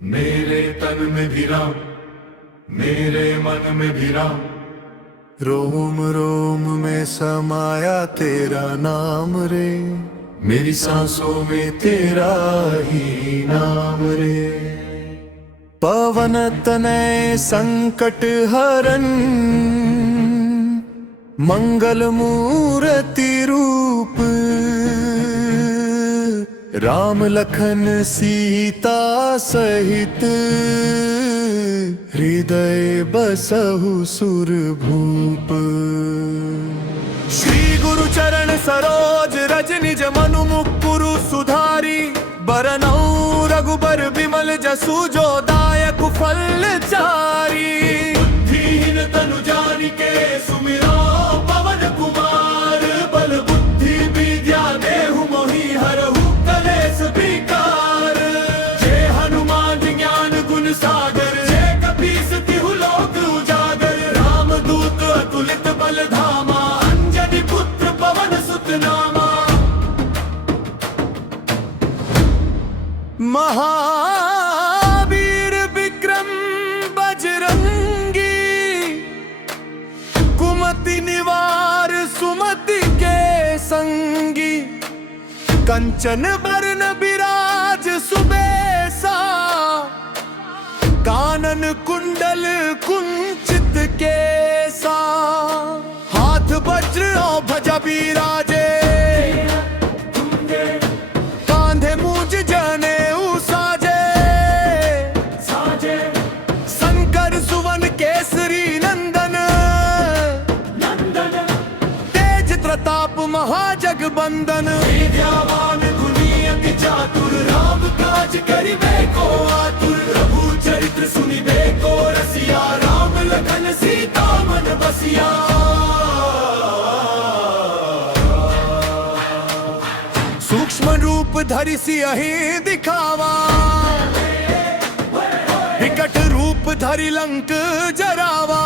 मेरे तन में भी राम, मेरे मन में भी राम, रोम रोम में समाया तेरा नाम रे, मेरी सांसों में तेरा ही नाम रे। पवन तनय संकट हरन, मंगल मूर्ति रूप, राम लखन सीता सहित, हृदय बसहु सुरभूप। श्री गुरु चरण सरोज रज निज मनु मुकुरु सुधारी, बरनऊ रघुबर बिमल जसु जो दायक फल चारी। बुद्धिहीन तनु जानिके सुमिरो पवन कुमार, बल बुद्धि विद्या देहु मोहि हरहु कलेस विकार। जय हनुमान ज्ञान गुण सागर, जय कपीस तिहु लोक उजागर। राम दूत अतुलित बल धामा, अंजनी पुत्र पवन सुत नामा। महावीर विक्रम बजरंगी, कुमति निवार सुमति के संगी। कंचन बरन विराज सुबेसा, कानन कुंडल कुंचित केसा। हाथ वज्र और ध्वजा विराजे, कांधे मूज जनेऊ साजे। शंकर सुवन केसरी नंदन, तेज प्रताप महाजगबंदन। विद्यावान गुणी अति चातुर, राम काज करिबे को आतुर। प्रभु चरित्र सुनिबे को रसिया, राम लखन सीता मन बसिया। सूक्ष्म रूप धरि सियहि दिखावा, विकट रूप धरि लंक जरावा।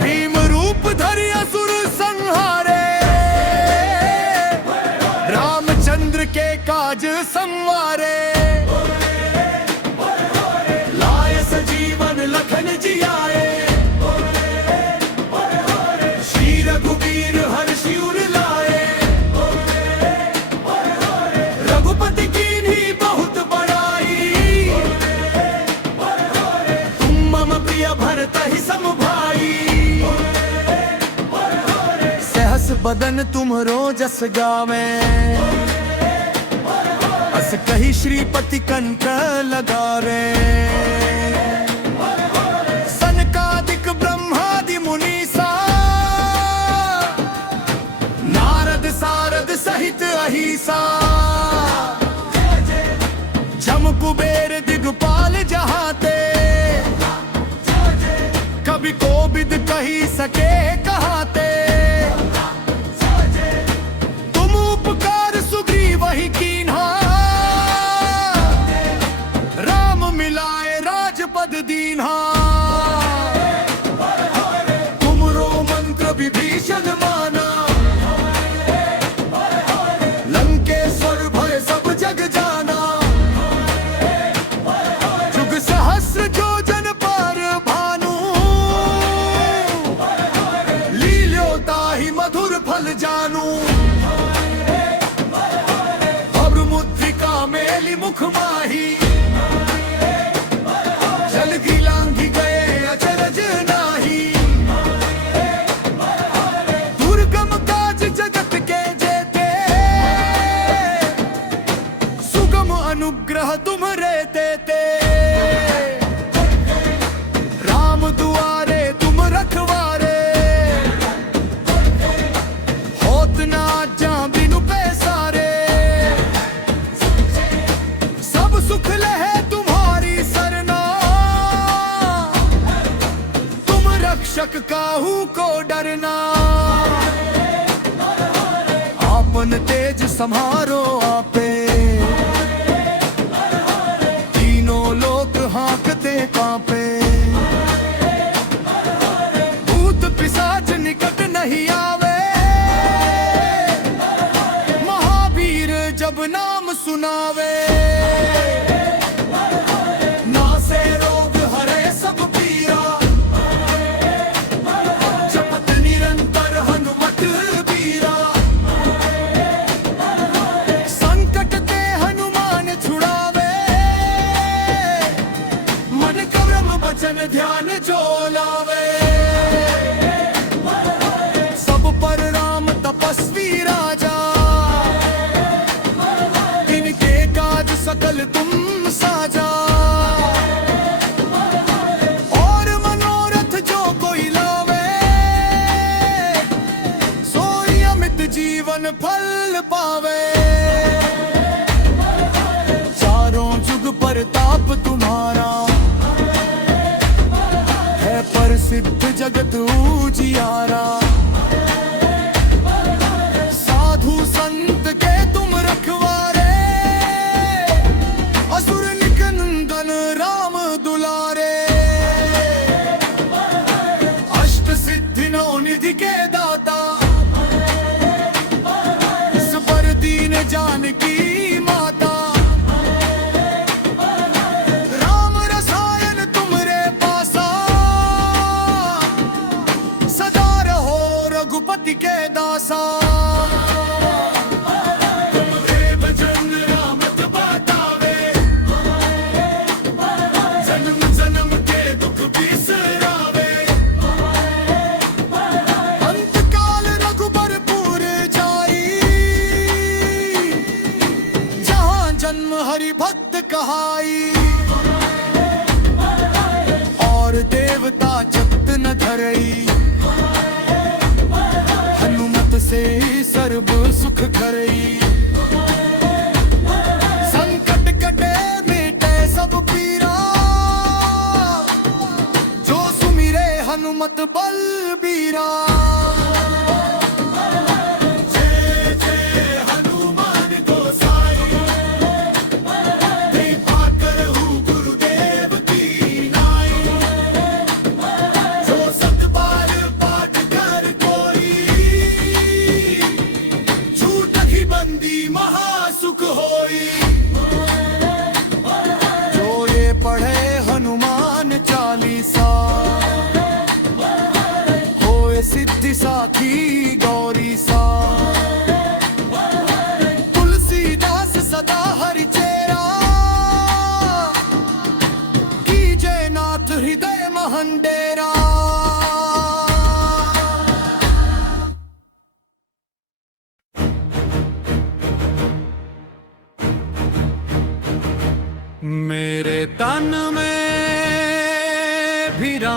भीम रूप धरि असुर संहारे, रामचंद्र के काज संवारे। लाय सजीवन लखन जियाए, श्री रघुवीर हर्षि उर लाए। रघुपति कीन्ही बहुत बड़ाई, तुम मम प्रिय भरतहि सम भाई। सहस बदन तुम्हरो जस गावे, अस कही श्रीपति कंठ लगावे। सनकादिक ब्रह्मादि मुनीसा, नारद सारद सहित अहिसा। जम कुबेर दिगपाल जहाते, कभी कोविद कही सके कहाते। तुम उपकार सुग्रीव ही कीन्हा, राम मिलाए राजपद दीन्हा। तुमरो मंत्र विभीषण माना, लंकेश्वर भय सब जग जाना। जुग सहस्र जोजन पर भानु, लील्यो ताहि मधुर फल जानू। अब्र मुद्रिका मेलि मुख माही, जल की लांघी गए अचरज नाही। दुर्गम काज जगत के जेते, सुगम अनुग्रह तुमरे देते। राम दुआरे तुम रखवारे, होत ना जा बिनु पैसारे। सब सुख लहे तुम्हारी सरना, तुम रक्षक काहू को डरना। आपन तेज सम्हारो आपे, तीनों लोक हाँकते कांपे। भूत पिशाच निकट नहीं आवे, महावीर जब नाम सुनावे। ध्यान जो लावे। सब पर राम तपस्वी राजा, इनके काज सकल तुम साजा। और मनोरथ जो कोई लावे, सोई अमित जीवन फल पावे। चारों जुग प्रताप तुम्हारा, है प्रसिद्ध जगत उजियारा। साधु संत के तुम रखवारे, असुर निकंदन राम दुलारे। अष्ट सिद्धि नौ निधि के दाता, सबर दीन जानकी माता। राम रसायन तुमरे पासा, सदा रहो रघुपति के दासा। तुमरे भजन रामत बतावे, जन्म जन्म के दुख बिसरावे। अंत काल रघुबरपुर जाई, जहाँ जन्म हरि भक्त कहाई। और देवता जगत न धरई, हनुमत से सर्व सुख करई। संकट कटे मिटे सब पीरा, जो सुमिरे हनुमत बलबीरा। जय जय हनुमान गोसाई, कृपा करहु गुरुदेव की नाई। जो सत बार पाठ कर कोई, छूटहि बंदी महासुख होई। जो ये पढ़े हनुमान चालीसा, होए सिद्धि साखी गौरी सा। तुलसीदास सदा हरि चेरा, कीजे नाथ हृदय महन डेरा। मेरे तन में भी राम,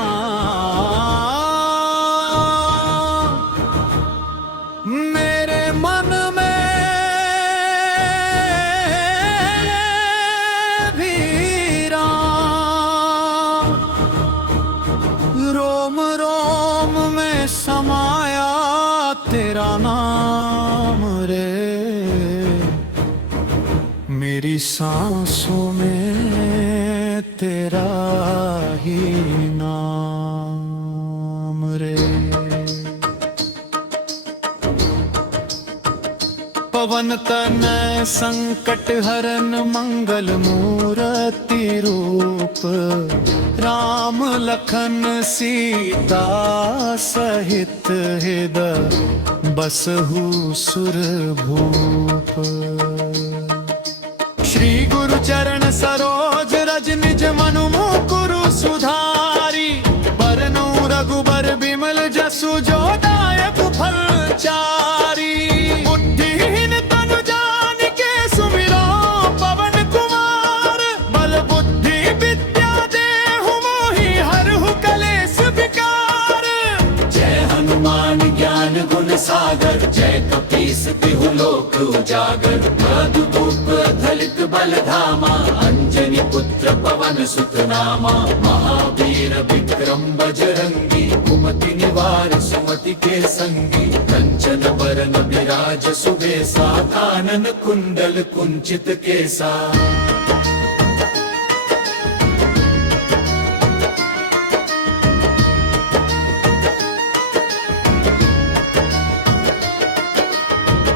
मेरे मन में भी राम। रोम रोम में समाया तेरा नाम रे। मेरी सांसों में तेरा ही नाम रे। पवन तनय संकट हरन मंगल मूर्ति रूप। राम लखन सीता सहित हृदय बसहु सुर भूप। श्री गुरु चरण सरोज रज निज मनु मुकुरु सुधारी। बरनु रघुबर बिमल जसु जो दायक फल चारी। बुद्धिहीन तनु जानिके सुमिरो पवन कुमार। बल बुद्धि विद्या देहु मोहि हरहु कलेस विकार। जय हनुमान ज्ञान गुण सागर। जय कपीस तिहु लोक उजागर। मधुपूप धलित बल धामा। अंजनी पुत्र पवन सुत नामा। महावीर विक्रम बजरंगी। कुमति निवार सुमति के संगी। कंचन बरन विराज सुबेसा। कानन कुंडल कुंचित केसा।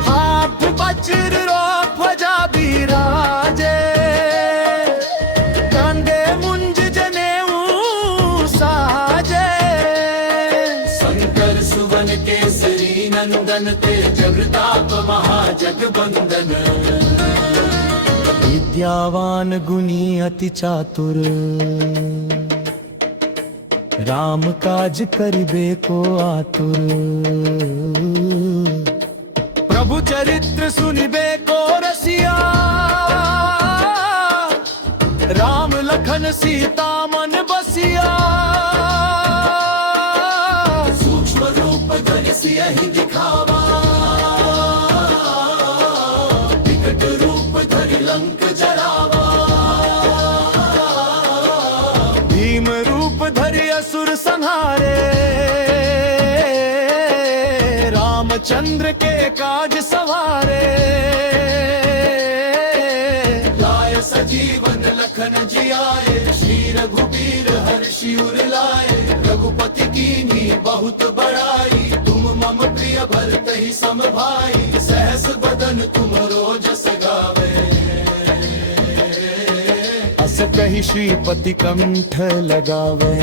हाथ वज्र रो ध्वजा बिराजे। कंधे मुंज जनेऊ साजे। शंकर सुवन केसरी नंदन। तेज प्रताप महाजगबंदन। विद्यावान गुणी अति चातुर। राम काज करिबे को आतुर। प्रभु चरित्र सुनिबे को रसिया, राम लखन सीता मन बसिया। सूक्ष्म रूप धरि सियहि दिखावा, विकट रूप धरि लंक जरावा। भीम रूप धरि असुर संहारे, रामचंद्र के काज सवारे। लाय सजीवन लखन जियाए, श्री रघुबीर हर्षि उर लाए। रघुपति कीन्ही बहुत बड़ाई, तुम मम प्रिय भरतहि सम भाई। सहस बदन तुम रोजस गावे, अस कहि श्रीपति कंठ लगावे।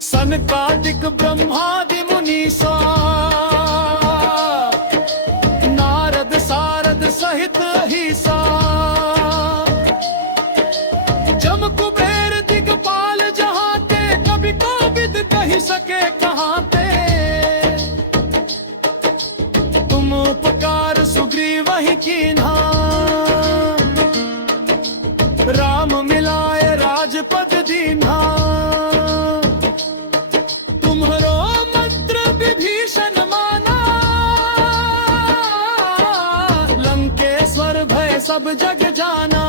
सनकादिक ब्रह्मादि मुनीसा, नारद सारद सहित अहिसा। जम कुबेर दिगपाल जहाँ ते, कभी कोविद कहि सके कहाँ ते। तुम उपकार सुग्रीव ही कीन्हा, राम मिलाए राजपद दीन्हा। तुम्हरो मंत्र विभीषण माना, लंकेश्वर भय सब जग जाना।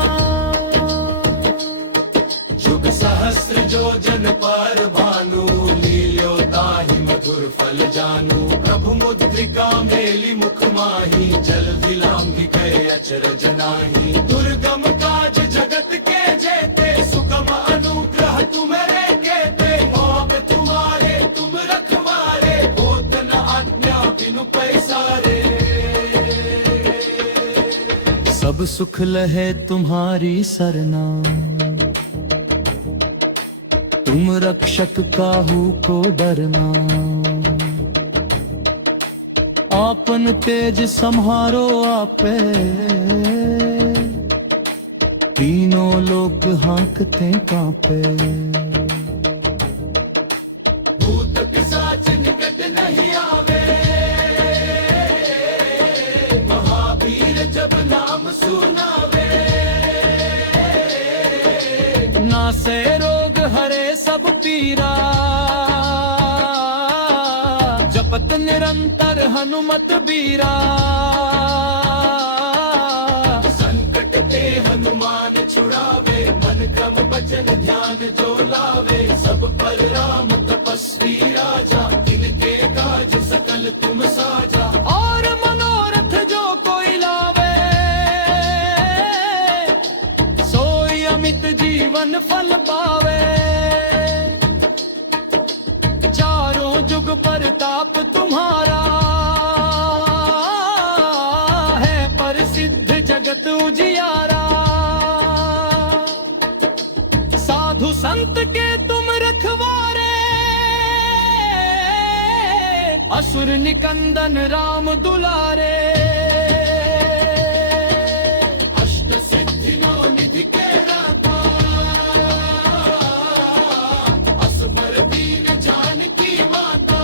युग सहस्र जो जन पर भानु, लील्यो ताहि मधुर फल जानू। प्रभु मुद्रिका मेली मुख माही, जल दिलांघि गए अचरज नाही। दुर्गम काज जगत के जेते, सुगम अनुग्रह तुम्हारे केते। भोग तुम्हारे तुम रखवारे, होत न आज्ञा बिनु पैसारे। सब सुख लहे तुम्हारी सरना, तुम रक्षक काहू को डरना। आपन तेज सम्हारो आपे, तीनों लोक हांकते कांपे। भूत पिशाच निकट नहीं आवे, महावीर जब नाम सुनावे। नासे रोग हरे सब पीरा, जपत निरंतर हनुमत बीरा। संकट ते हनुमान छुड़ावे, मन क्रम वचन ध्यान जो लावे। सब पर राम तपस्वी राजा, तिनके काज सकल तुम साजा। और मनोरथ जो कोई लावे, सोई अमित जीवन फल पावे। चारों जुग परताप तुम्हारा, है प्रसिद्ध जगत उजियारा। साधु संत के तुम रखवारे, असुर निकंदन राम दुलारे। अष्ट सिद्धि नौ निधि के दाता, असबर दीन जानकी माता।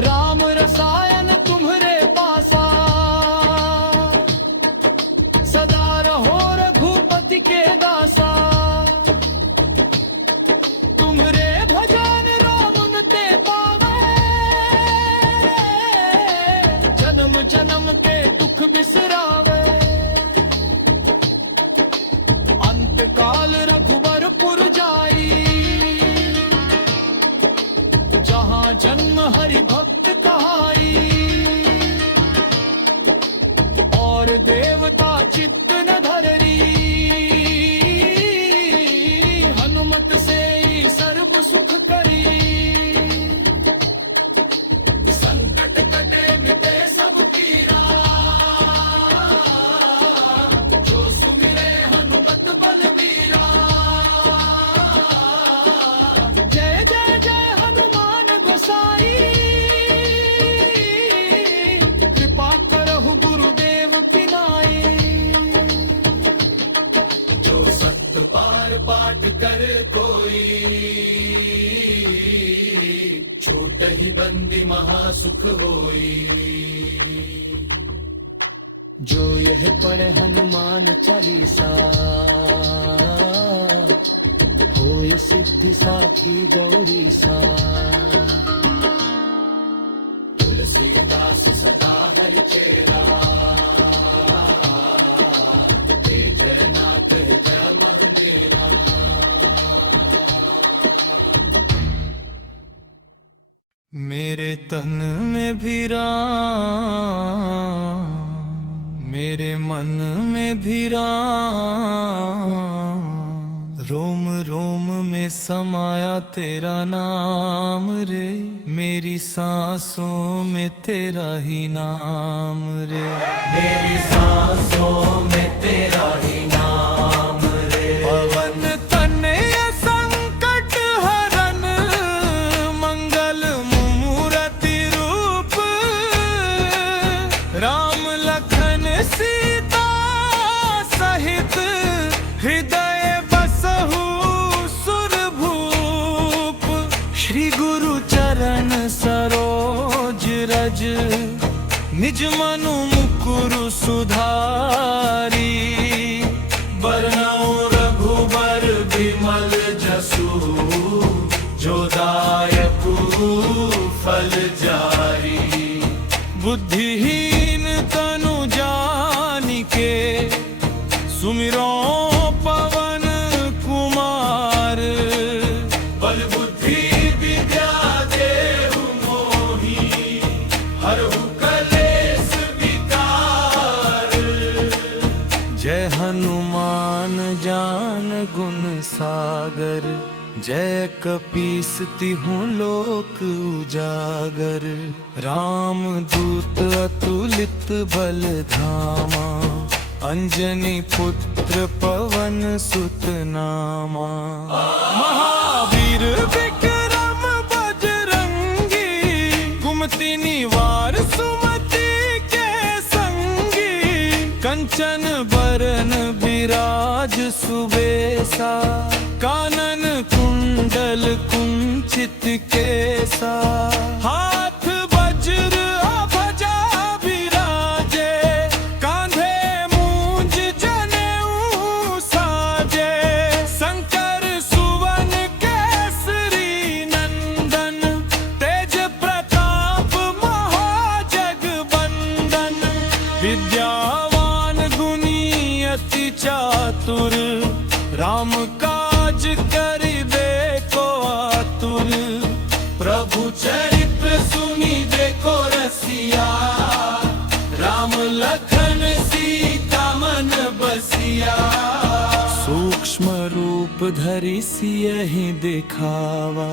राम रसायन तुम्हरे पासा, सदा रहो रघुपति के दासा। तुम्हरे भजन राम ते पावे, जन्म जन्म के दुख बिसरावे। अंत काल रघुबरपुर जाई, जहाँ जन्म हरि भक्त कहाई। और देवता चित्त न धररी, हनुमत से ही सर्व सुख करी। संकट कटे मिटे सब पीरा, जो सुमिरे हनुमत बलबीरा। जय जय जय हनुमान गोसाई, कृपा करहु गुरुदेव की नाई। महासुख होई। जो यह पढ़े हनुमान चालीसा, होय सिद्धि साखी गौरी सा। तुलसीदास सदा हरि चेरा, जयनाथ जय मेरा। मेरे तन में भी राम, मेरे मन में भी राम, रोम रोम में समाया तेरा नाम रे। मेरी सांसों में तेरा ही नाम रे, मेरी सांसों में तेरा ही नाम रे। पवन तनय संकट हरन, मंगल मूर्ति रूप, राम लखन सीता सहित हृदय बसहु सुरभूप। श्री गुरु चरण सरोज रज, निज मनु मुकुरु सुधारी। बरनउँ रघुबर बिमल जसु, जो दायकु फल जारी। बुद्धिहीन तनु जानिके, सुमिरो पवन कुमार। बल बुद्धि विद्या देहु मोहि, हरहु कलेस विकार। जय हनुमान ज्ञान गुण सागर, जय कपीस तिहुँ लोक उजागर। राम दूत अतुलित बल धामा, अंजनी पुत्र पवन सुत नामा। महावीर विक्रम बजरंगी, कुमति निवार सुमति के संगी। कंचन बरन विराज सुबेसा, कानन कुंडल कुंचित केसा। हाथ वज्र ध्वजा विराजे, कांधे मूंज जनेऊ साजे। शंकर सुवन केसरी नंदन, तेज प्रताप महाजगबंदन। विद्यावान गुणी अति चातुर, राम काज करिबे को आतुर। प्रभु चरित्र सुनि देखो रसिया, राम लखन सीता मन बसिया। सूक्ष्म रूप धरि सियहि दिखावा,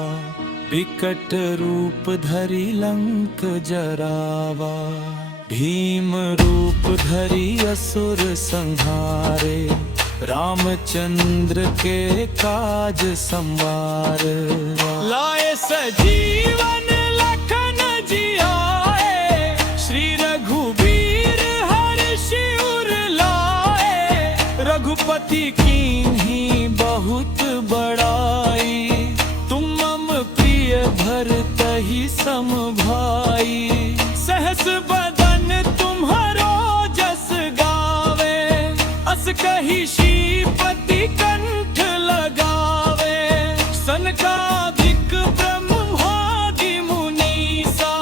विकट रूप धरि लंक जरावा। भीम रूप धरि असुर संहारे, रामचंद्र के काज संवार। लाए सजीवन लखन जियाए, श्री रघुबीर हर्षि उर लाए। रघुपति कीन्ही बहुत बड़ाई, तुम मम प्रिय भरतहि सम भाई। सहस बदन तुम्हारो जस गावे, अस कही श्रीपति कंठ लगावे। सनकादिक ब्रह्मादि मुनीसा,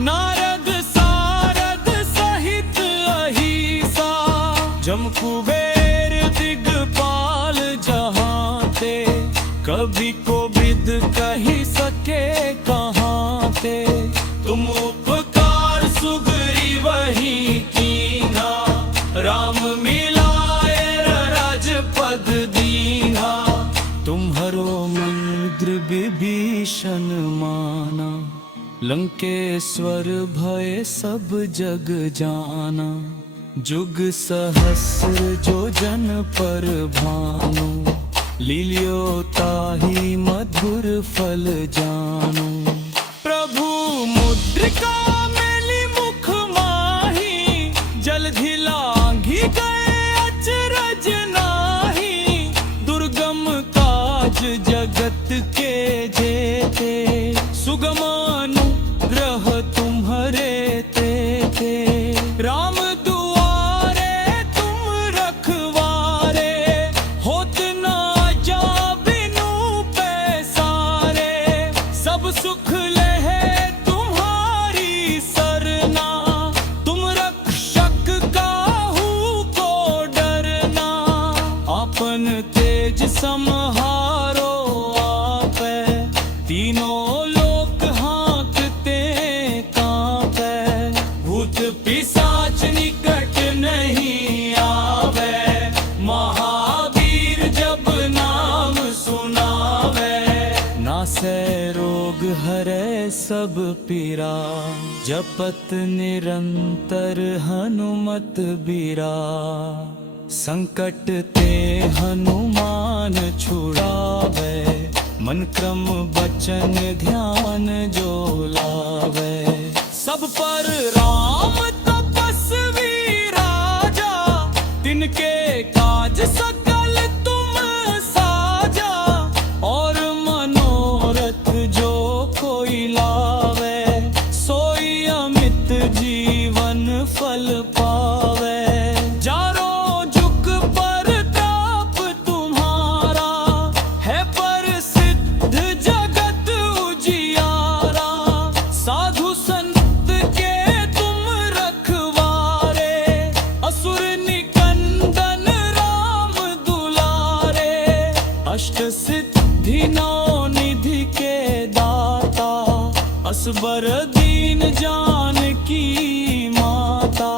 नारद सारद सहित अहिसा। जम कुबेर दिगपाल जहाँ ते, कभी को विद कही सके कहाँ ते। तुम उपकार सुग्रीवहि कीन्हा, राम मिलाए राजपद दीन्हा। तुम्हरो मंत्र विभीषण माना, लंकेश्वर भय सब जग जाना। जुग सहस्र जो जन पर भानु, लील्यो ताहि मधुर फल जानु। प्रभु मुद्रिका मेली मुख माही, जलधि लांघि गए अचरज नाही। दुर्गम जगत के जेते सुगमानुग्रह समहारो आपे, तीनों लोक हाँकते कांपे, भूत पिशाच निकट नहीं आवे, महावीर जब नाम सुनावे। नासे रोग हरे सब पीरा, जपत निरंतर हनुमत बीरा। संकट ते हनुमान छुड़ावे, मन क्रम बचन ध्यान जो लावे। सब पर राम तपस्वी राजा, तिनके काज सकल तुम साजा। और मनोरथ जो कोई लावे, सोई अमित जीवन फल पावे। चारों जुग परताप तुम्हारा, है प्रसिद्ध जगत उजियारा। साधु संत के तुम रखवारे, असुर निकंदन राम दुलारे। अष्ट सिद्धि नौ निधि के दाता, असबर दीन जानकी माता।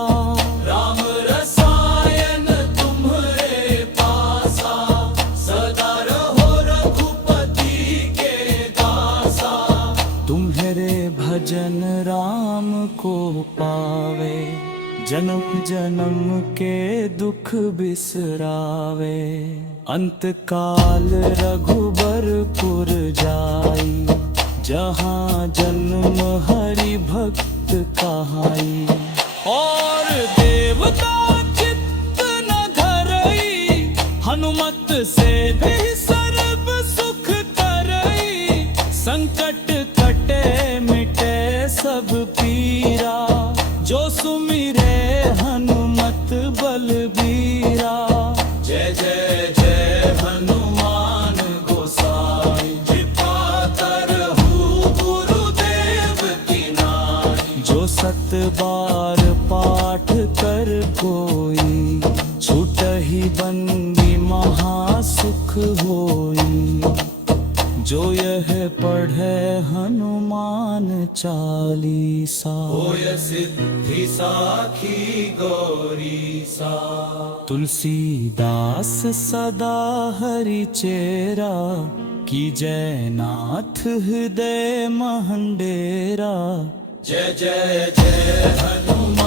राम रसायन तुम्हारे पासा, सदा रहो रघुपति के दासा। तुम्हारे भजन राम को पावे, जन्म जन्म के दुख बिसरावे। अंत काल रघुबरपुर जाई, जहाँ जन्म हरि भक्त कहाई। और देवता चित्त न धरई, हनुमत से भी सर्व सुख करई। संकट कटे मिटे सब पीरा, जो सुमिरे हनुमत बलबीरा। जय जय जय हनुमान गोसाई, कृपा करहु गुरुदेव की नाई। जो सत बार पाठ कर कोई, छूटहि बंदी महासुख होई। जो यह पढ़े हनुमान चालीसा, होय सिद्धि साखी गौरी सा। तुलसीदास सदा हरि चेरा, की जय नाथ हृदय महंडेरा। जय जय जय हनुमान